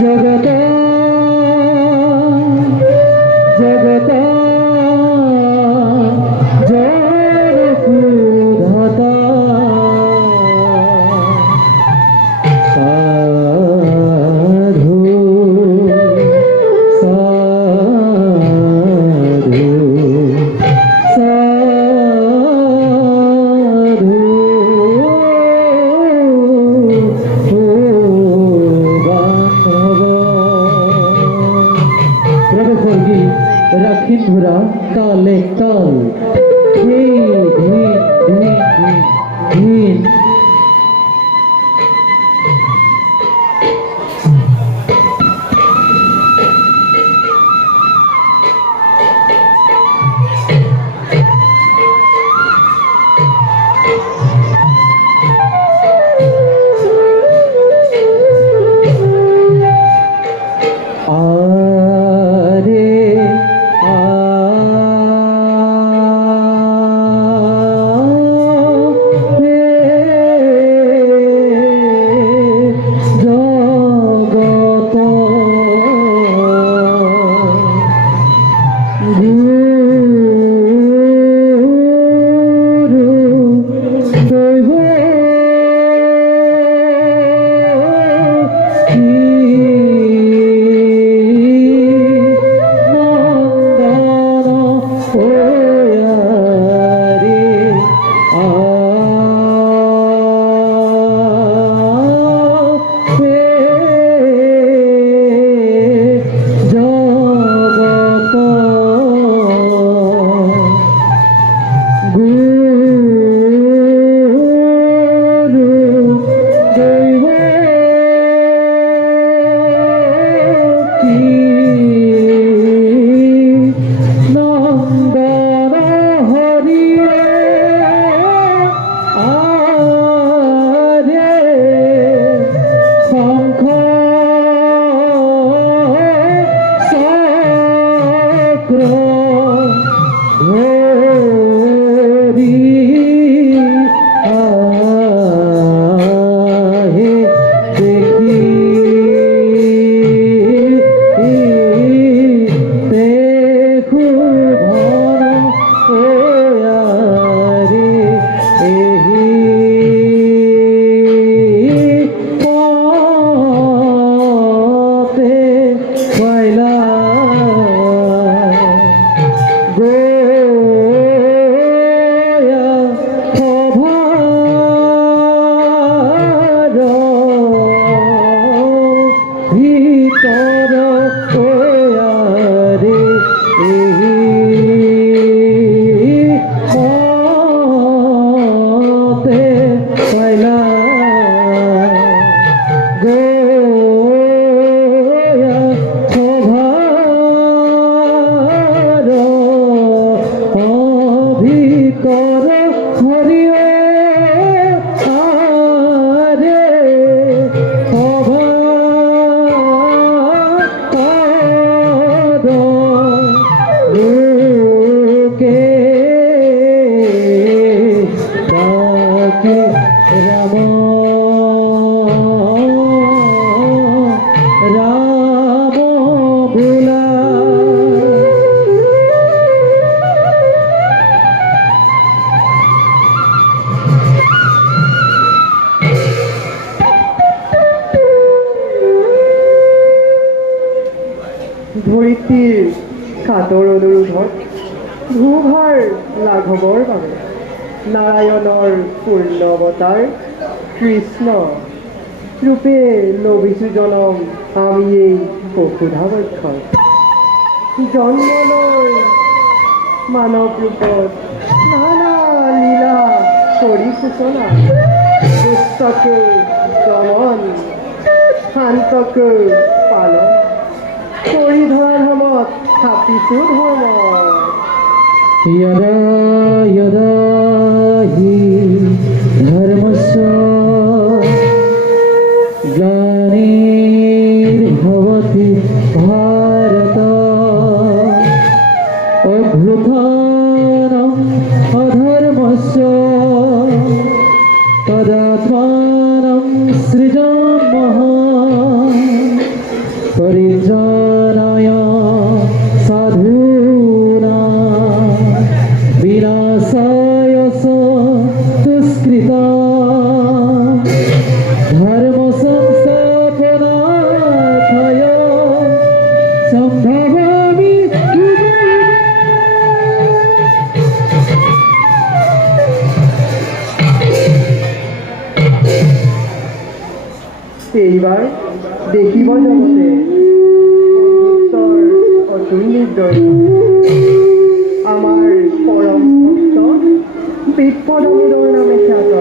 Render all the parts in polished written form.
जगत जगत जगता साधु साधु साधु राखीन धरा ताले ताल धीन धीन धीन धीन ধৰিত্ৰীৰ কাতৰ অনুৰোধত ভূভাৰ লাঘৱৰ বাবে নাৰায়ণৰ পূৰ্ণ অৱতাৰ কৃষ্ণ ৰূপে লভিছো জনম আমি এই বসুধা বক্ষত জন্ম লৈ মানৱ ৰূপত নানা লীলা কৰি সূচনা দুষ্টকে দমন শান্তকে পালন কৰি ধৰাৰ সমত থাপিছো ধৰ্ম यदा यदा हि धर्मस्य ग्लानिर्भवति भारत अभ्युत्थानं तदात्मानं सृजामः परित्राणाय साधूनां विनाशाय च दुष्कृतां धर्मसंस्थापनार्थाय सम्भवामि এইবাৰ দেখিব জগতে বন্ধুত্বৰ অতুল আমাৰ পৰম ভক্ত বিপ্পদমোদৰ নামে খ্যাত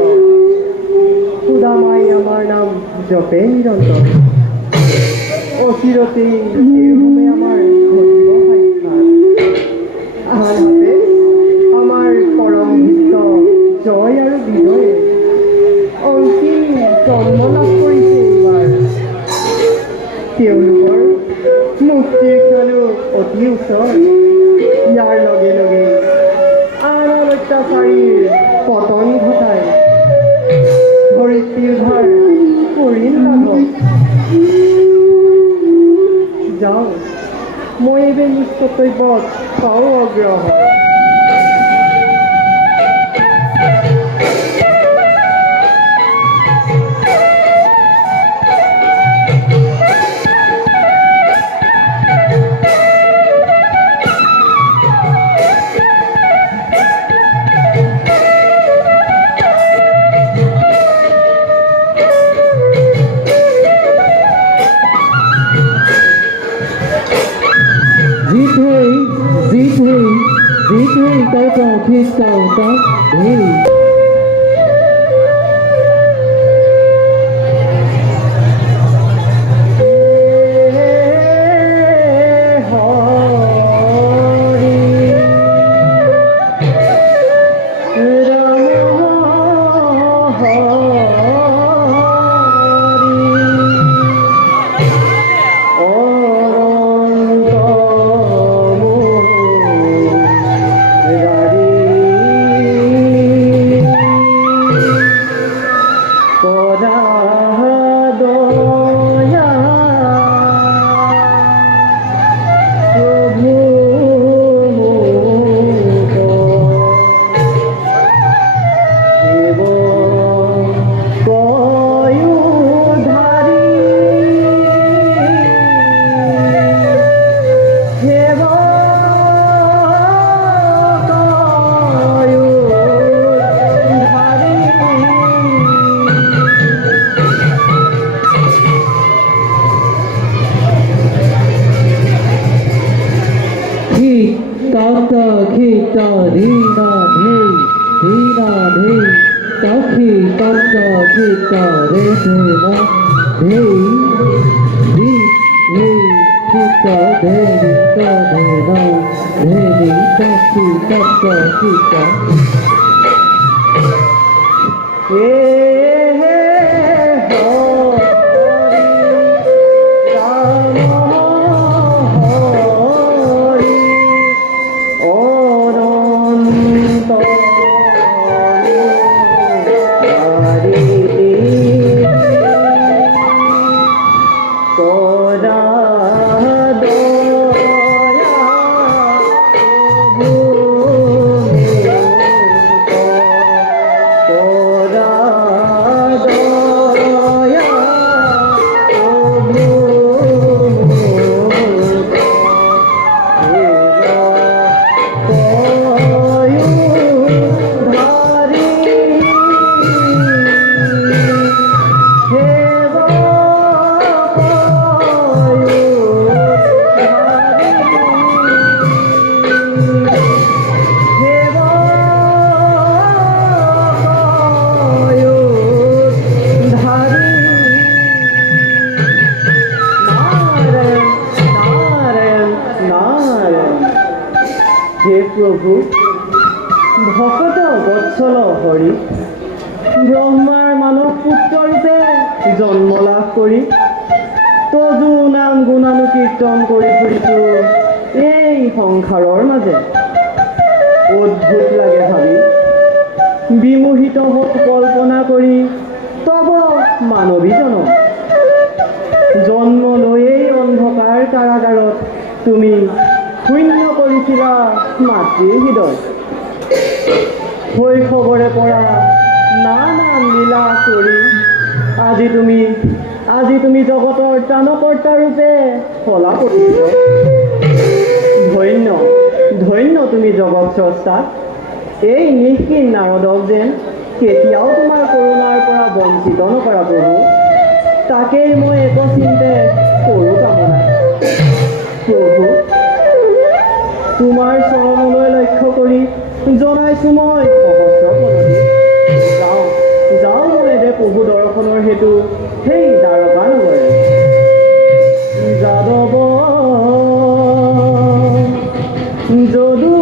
সুদামাই আমাৰ নাম জপে নিৰন্তৰ অচিৰতেই এইভাৱে আমাৰ ঘটিব সাক্ষাৎ আনহাতে আমাৰ পৰম ভক্ত জয় আৰু বিজয়ে অন্তিম জন্ম লাভ কৰিছে এইবাৰ তেওঁলোকৰ মুক্তিৰ ক্ষণো অতি ওচৰ ইয়াৰ লগে লগে আন অত্যাচাৰীৰ পতন ঘটাই ধৰিত্ৰীৰ ভাৰ কৰিল লাভক যাওঁ মই এইবাৰ নিজ কৰ্তব্যত পাওঁ অগ্ৰহ Dĩ thuy tới cầu khi cầu có đi Kita dina dhi Taki tanta kita redena dhi Di kita dedita dena Dedi taki tanta kita প্ৰভু ভকত বৎসল হৰি ব্ৰহ্মাৰ মানৱ পুত্ৰৰূপে জন্ম লাভ কৰি তজু নাম গুণানুকীৰ্তন কৰি ফুৰিছো এই সংসাৰৰ মাজে অদ্ভুত লাগে ভাবি বিমোহিত হোক কল্পনা কৰি তব মানৱীজন জন্ম লৈয়েই অন্ধকাৰ কাৰাগাৰত তুমি শূন্য কৰিছিলা মাতৃৰ হৃদয় শৈশৱৰে পৰা নানান লীলা কৰি আজি তুমি জগতৰ ত্ৰাণকৰ্তা ৰূপে ফলা পৰিছ ধন্য ধন্য তুমি জগত স্ৰষ্টা এই নিষ্কিন নাৰদক যেন কেতিয়াও তোমাৰ কৰোণাৰ পৰা বঞ্চিত নকৰা প্ৰভু তাকেই মই একচিন্তে কৰোঁ কামনা প্ৰভু তোমাৰ চৰণলৈ লক্ষ্য কৰি জনাইছোঁ মই সহস্ৰ প্ৰণতি যাওঁ মই দে প্ৰভু দৰ্শনৰ হেতু সেই দ্বাৰকা নগৰে যাদৱ যদু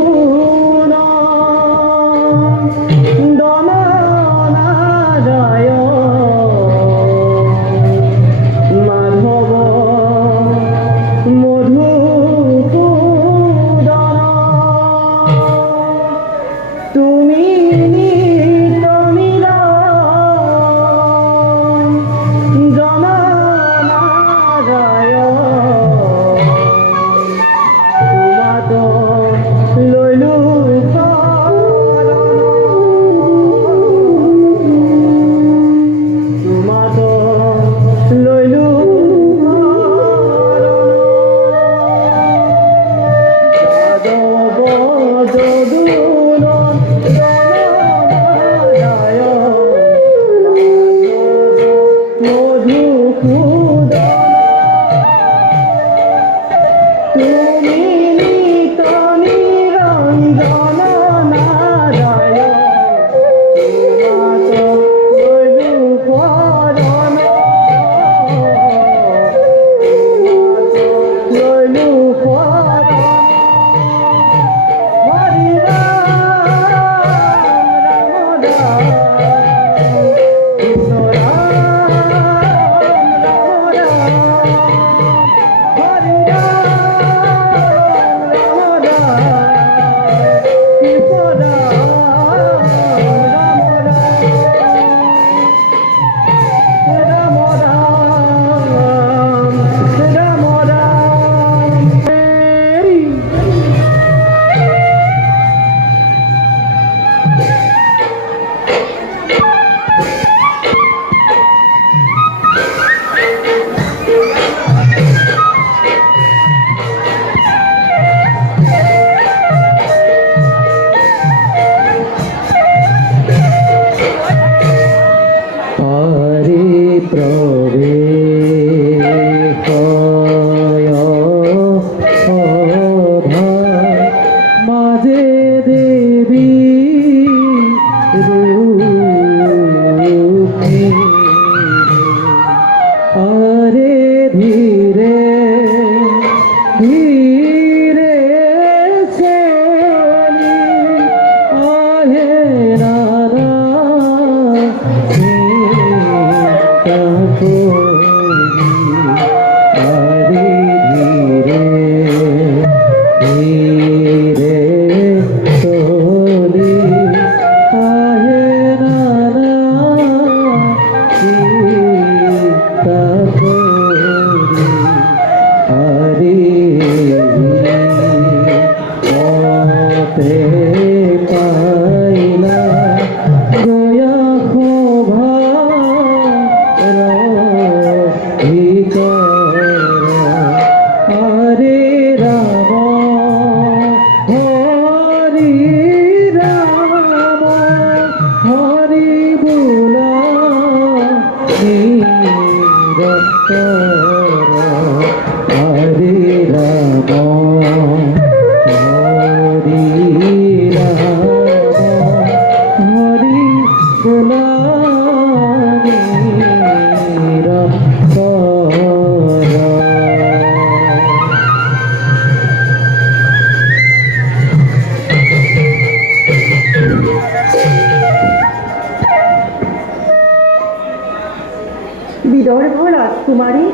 বিদৰ্ভ ৰাজকুমাৰী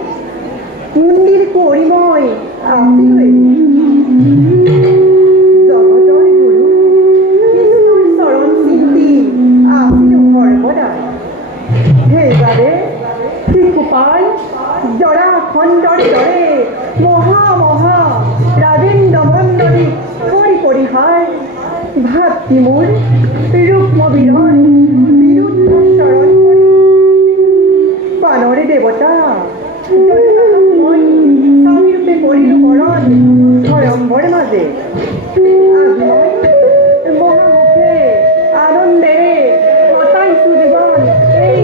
কুন্ডিৰ পৰিময় আসিলে জগতৰ গুৰু কৃষ্ণৰ চৰণ চিন্তি আসিলে ভাতৃ মোৰ ৰূপমবীৰৰ বিৰুদ্ধ চৰণ কৰি বানৰে দেৱতা মই স্বামীৰূপে কৰিলো বৰণ ভয়ম্বৰ মাজে আজি মই মহামুখে আনন্দেৰে কটাইছো জীৱন এই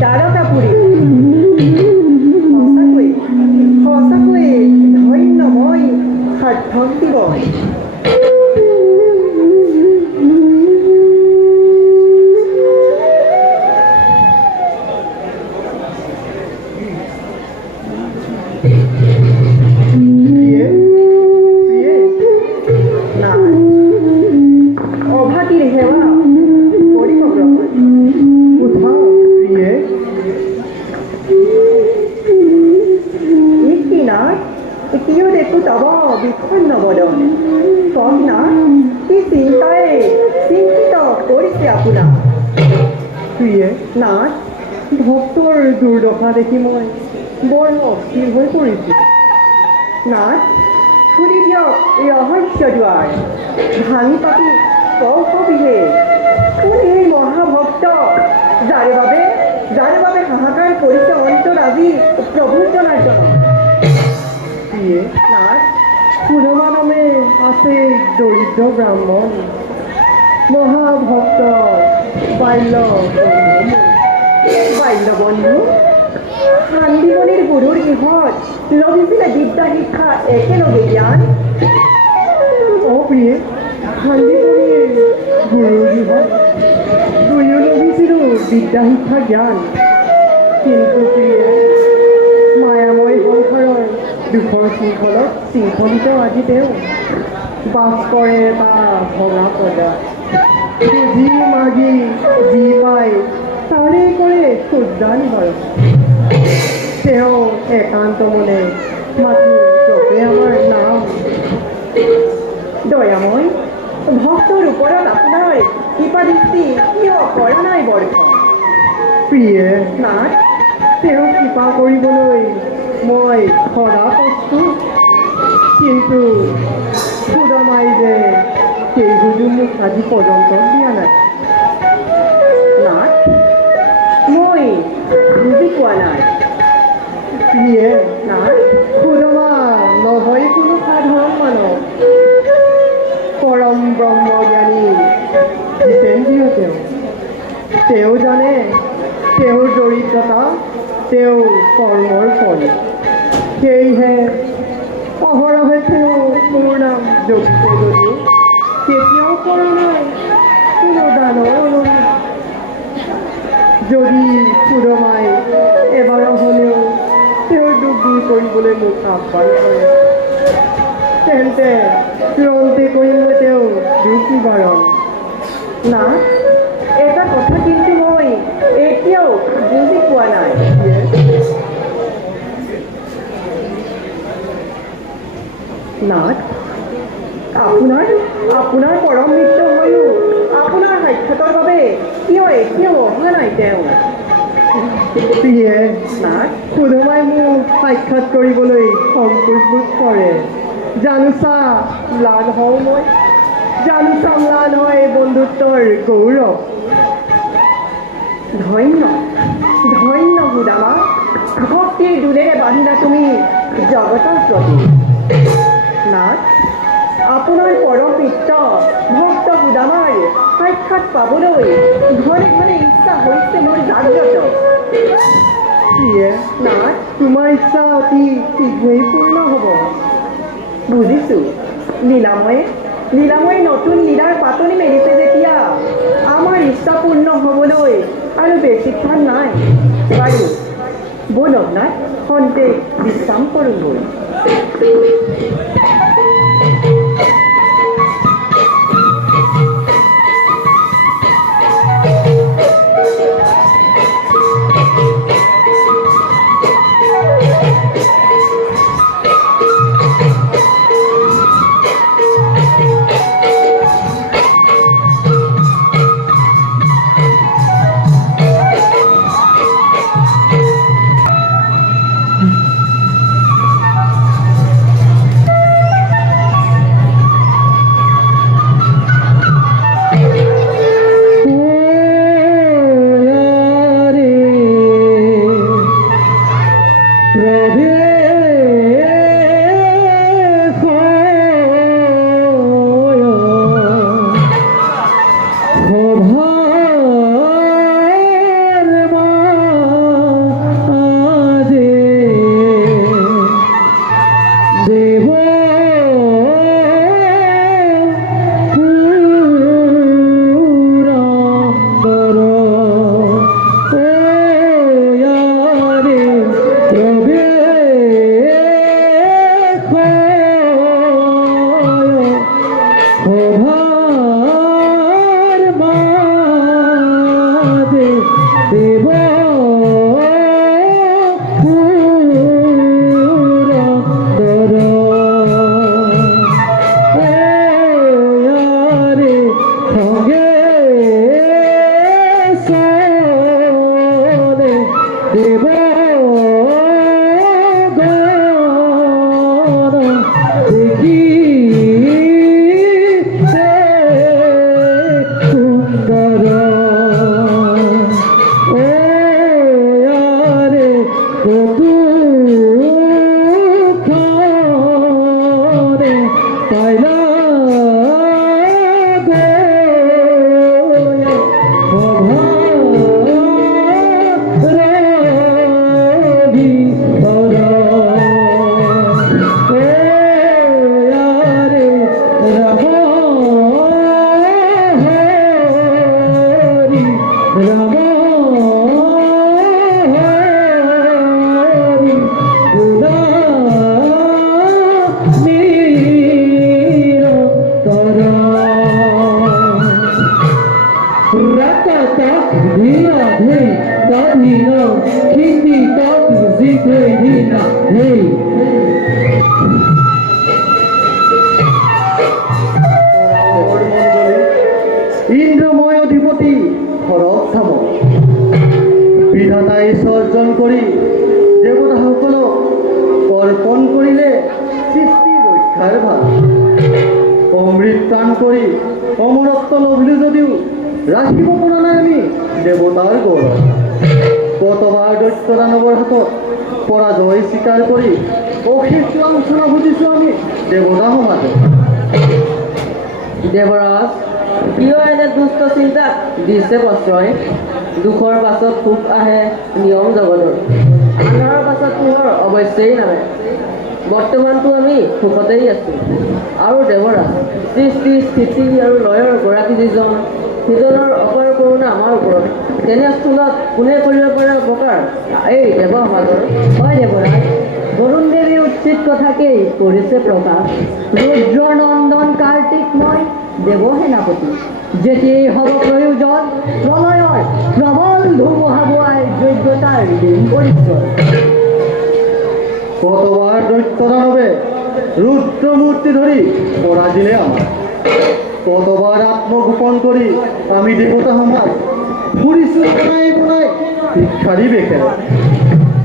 দ্বাৰকাপুৰী সঁচাকৈয়ে ধন্য মই সাৰ্থক জীৱন অভাগীৰ সেৱা কৰিব উঠা প্ৰিয়ে ইকিনাথ কিয় দেখো তব বিষণ্ণ বদন কন্যা কি চিন্তাই চিন্তিত কৰিছে আপোনাক প্ৰিয়ে নাথ ভক্তৰ দুৰ্দশা দেখি মই বৰ অস্থিৰ হৈ পৰিছোঁ নাথ খুলি দিয়ক ৰহস্য দুৱাৰ ভাঙি পাতি কৌশবিহে কোন এই মহাভক্ত যাৰ বাবে হাহাকাৰ কৰিছে অন্তৰ আজি প্ৰভুৰ জনাৰ্দন প্ৰিয়ে নাথ সুৰমা নামে আছে দৰিদ্ৰ ব্ৰাহ্মণ মহাভক্ত বাল্যবন্ধু শান্তিমণিৰ গুৰুৰ গৃহত লভিছিলে বিদ্যা শিক্ষা একেলগে জ্ঞান প্ৰিয়ে শান্তিমণিৰ গুৰুৰ গৃহত দুয়ো লভিছিলোঁ বিদ্যা শিক্ষা জ্ঞান কিন্তু প্ৰিয়ে মায়াময় সংসাৰৰ দুখৰ শৃংখলিত আজি তেওঁ বাস কৰে এটা ভঙা পদা বুজি মাগি যি পায় তাৰে কৰে শ্ৰদ্ধা নিবাৰণ তেওঁ একান্ত মনে মাতি জপে আমাৰ নাম দয়াময় ভক্তৰ ওপৰত আপোনাৰ কৃপা দৃষ্টি কিয় কৰা নাই বৰষণ প্ৰিয়ে নাথ তেওঁ কৃপা কৰিবলৈ মই সদা প্ৰস্তুত কিন্তু সুৰমাই যে সেইবোৰো মোক আজি পৰ্যন্ত দিয়া নাই নাথ মই বুজি পোৱা নাই প্ৰিয়ে নাথ সুৰমা নহয় কোনো সাধাৰণ মানৱ পৰম ব্ৰহ্মজ্ঞানী জিতেন্দ্ৰিয় তেওঁ জানে তেওঁৰ দৰিদ্ৰতা তেওঁৰ কৰ্মৰ ফল সেয়েহে অহৰহে তেওঁ মোৰ নাম জপিছে যদিও কেতিয়াও কৰা নাই কোনো দানৰ অনুৰোধ যদি সুৰমাই এবাৰ হ'লেও তেওঁৰ দুখ দূৰ কৰিবলৈ মোক আহ্বান কৰে তেন্তে তুৰন্তে কৰিম মই তেওঁ দুখ নিবাৰণ না এটা কথা কিন্তু মই এতিয়াও বুজি পোৱা নাই নাথ আপোনাৰ পৰম মিত্ৰ হৈও আপোনাৰ সাক্ষাতৰ বাবে কিয় এতিয়াও অহা নাই তেওঁ প্ৰিয়ে নাথ সুৰমাই মোক সাক্ষাৎ কৰিবলৈ সংকোচ কৰে জানোচা ম্লান হওঁ মই জানোচা ম্লান হয় বন্ধুত্বৰ গৌৰৱ ধন্য ধন্য সুদামা ভক্তিৰ দোলেৰে বান্ধিলা তুমি জগতৰ প্ৰতি নাথ আপোনাৰ পৰম মিত্ৰ ভক্ত সুদামাৰ সাক্ষাৎ পাবলৈ ঘৰে ঘৰে ইচ্ছা হৈছে মোৰ জাগ্ৰত প্ৰিয়ে নাথ তোমাৰ ইচ্ছা অতি শীঘ্ৰেই পূৰ্ণ হ'ব বুজিছোঁ লীলাময়ে নতুন লীলাৰ পাতনি মেলিছে যেতিয়া আমাৰ ইচ্ছা পূৰ্ণ হ'বলৈ আৰু বেছি ক্ষণ নাই বাৰু ব'লক নাথ খন্তেক বিশ্ৰাম কৰোঁগৈ দেব পুরন্দর আরে সঙ্গে সনে দেব দেখি সুন্দর ও আরে কতু খারে পাইলা রাম হরি নিরন্তর রাতা ধীরা ধী দাধীন খিন্দি তৎ জিতে ধীনা ধী ইন্দ্রময় অধিপতি শৰৎ ধাম বিধাতাই সৰ্জন কৰি দেৱতাসকলক অৰ্পণ কৰিলে সৃষ্টি ৰক্ষাৰ ভাৰ অমৃত প্ৰাণ কৰি অমৰত্ব লভিলো যদিও ৰাখিব পৰা নাই আমি দেৱতাৰ গৌৰৱ কতবাৰ দৈত্য দানৱৰ হাতত পৰাজয় স্বীকাৰ কৰি অশেষ লাঞ্ছনা বুজিছোঁ আমি দেৱতা সমাজে দেৱৰাজ কিয় এনে দুষ্ট চিন্তাত দিছে প্ৰশ্ৰয় দুখৰ পাছত সুখ আহে নিয়ম জগতৰ আন্ধাৰৰ পাছত পোহৰ অৱশ্যেই নামে বৰ্তমানতো আমি সুখতেই আছোঁ আৰু দেৱৰাজ সৃষ্টি স্থিতি আৰু লয়ৰ গৰাকী যিজন সিজনৰ অপাৰ কৰোণা আমাৰ ওপৰত তেনে স্থলত কোনে কৰিব পাৰে উপকাৰ এই দেৱ সমাজৰ হয় দেৱৰাজ বৰুণ দেৱীৰ উচিত কথাকেই কৰিছে প্ৰকাশ ৰুদ্ৰনন্দন কাৰ্তিকময় দেৱ সেনাপতি যেতিয়াই হ'ব প্ৰয়োজন প্ৰলয়ৰ প্ৰবল ধুমুহা বোৱাই যোগ্যতাৰ দিন পৰিচয় কতবাৰ দৈত্য দানৱে ৰুদ্ৰমূৰ্তি ধৰি পৰাজিলে আমাৰ কতবাৰ আত্মগোপন কৰি আমি দেৱতা সমাজ ফুৰিছোঁ বনাই বনাই ভিক্ষাৰী বেখেৰা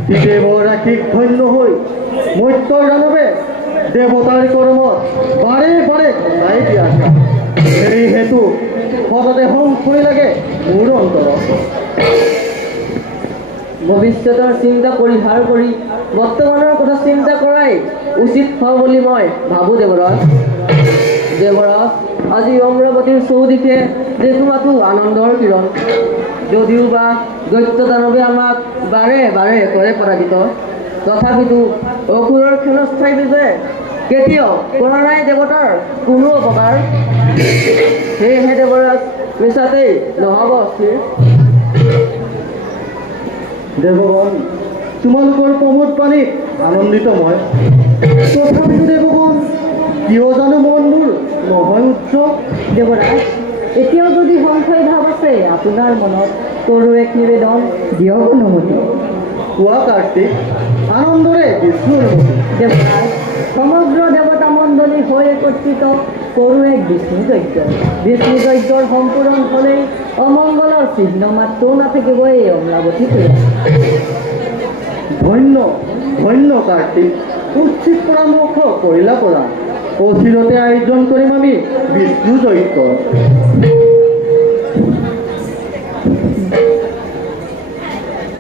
দেৱৰ ৰাশিক ধন্য হৈ মত্যৰ দানৱে দেৱতাৰ কৰ্মত বাৰে বাৰে ঘটাই দিয়া সেই হেতু সততে সংশয় লাগে মোৰ অন্তৰত ভৱিষ্যতৰ চিন্তা পৰিহাৰ কৰি বৰ্তমানৰ কথা চিন্তা কৰাই উচিত হয় বুলি মই ভাবোঁ দেৱৰাজ আজি অমৰাৱতীৰ চৌদিশে দেখোৱাটো আনন্দৰ কিৰণ যদিও বা দৈত্য দানৱে আমাক বাৰে বাৰে কৰে পৰাজিত তথাপিতো অসুৰৰ ক্ষণস্থায়ী বিজয়ে কেতিয়াও কৰা নাই দেৱতাৰ কোনো অপকাৰ সেয়েহে দেৱৰাজ মিছাতেই নহ'ব অস্থিৰ দেৱগণ তোমালোকৰ প্ৰমোদ পানীত আনন্দিত মই তথাপিতো দেৱগণ কিয় জানো মনবোৰ নহয় উচ্চ দেৱৰাজ এতিয়াও যদি সংশয় ভাৱ আছে আপোনাৰ মনত কৰোঁ এক নিবেদন দিয়ক অনুমতি কোৱা কাৰ্তিক আনন্দৰে বিষ্ণুৰ দেৱৰাজ সমগ্ৰ দেৱতা মণ্ডলী হৈ একত্ৰিত কৰোঁ এক বিষ্ণু যজ্ঞৰ সম্পূৰণ হ'লেই অমংগলৰ চিহ্ন মাত্ৰও নাথাকিব এই অমৰাৱতী ধন্য ধন্য কাৰ্তিক উচিত পৰামৰ্শ কৰিলা পৰা অচিৰতে আয়োজন কৰিম আমি বিষ্ণু যজ্ঞ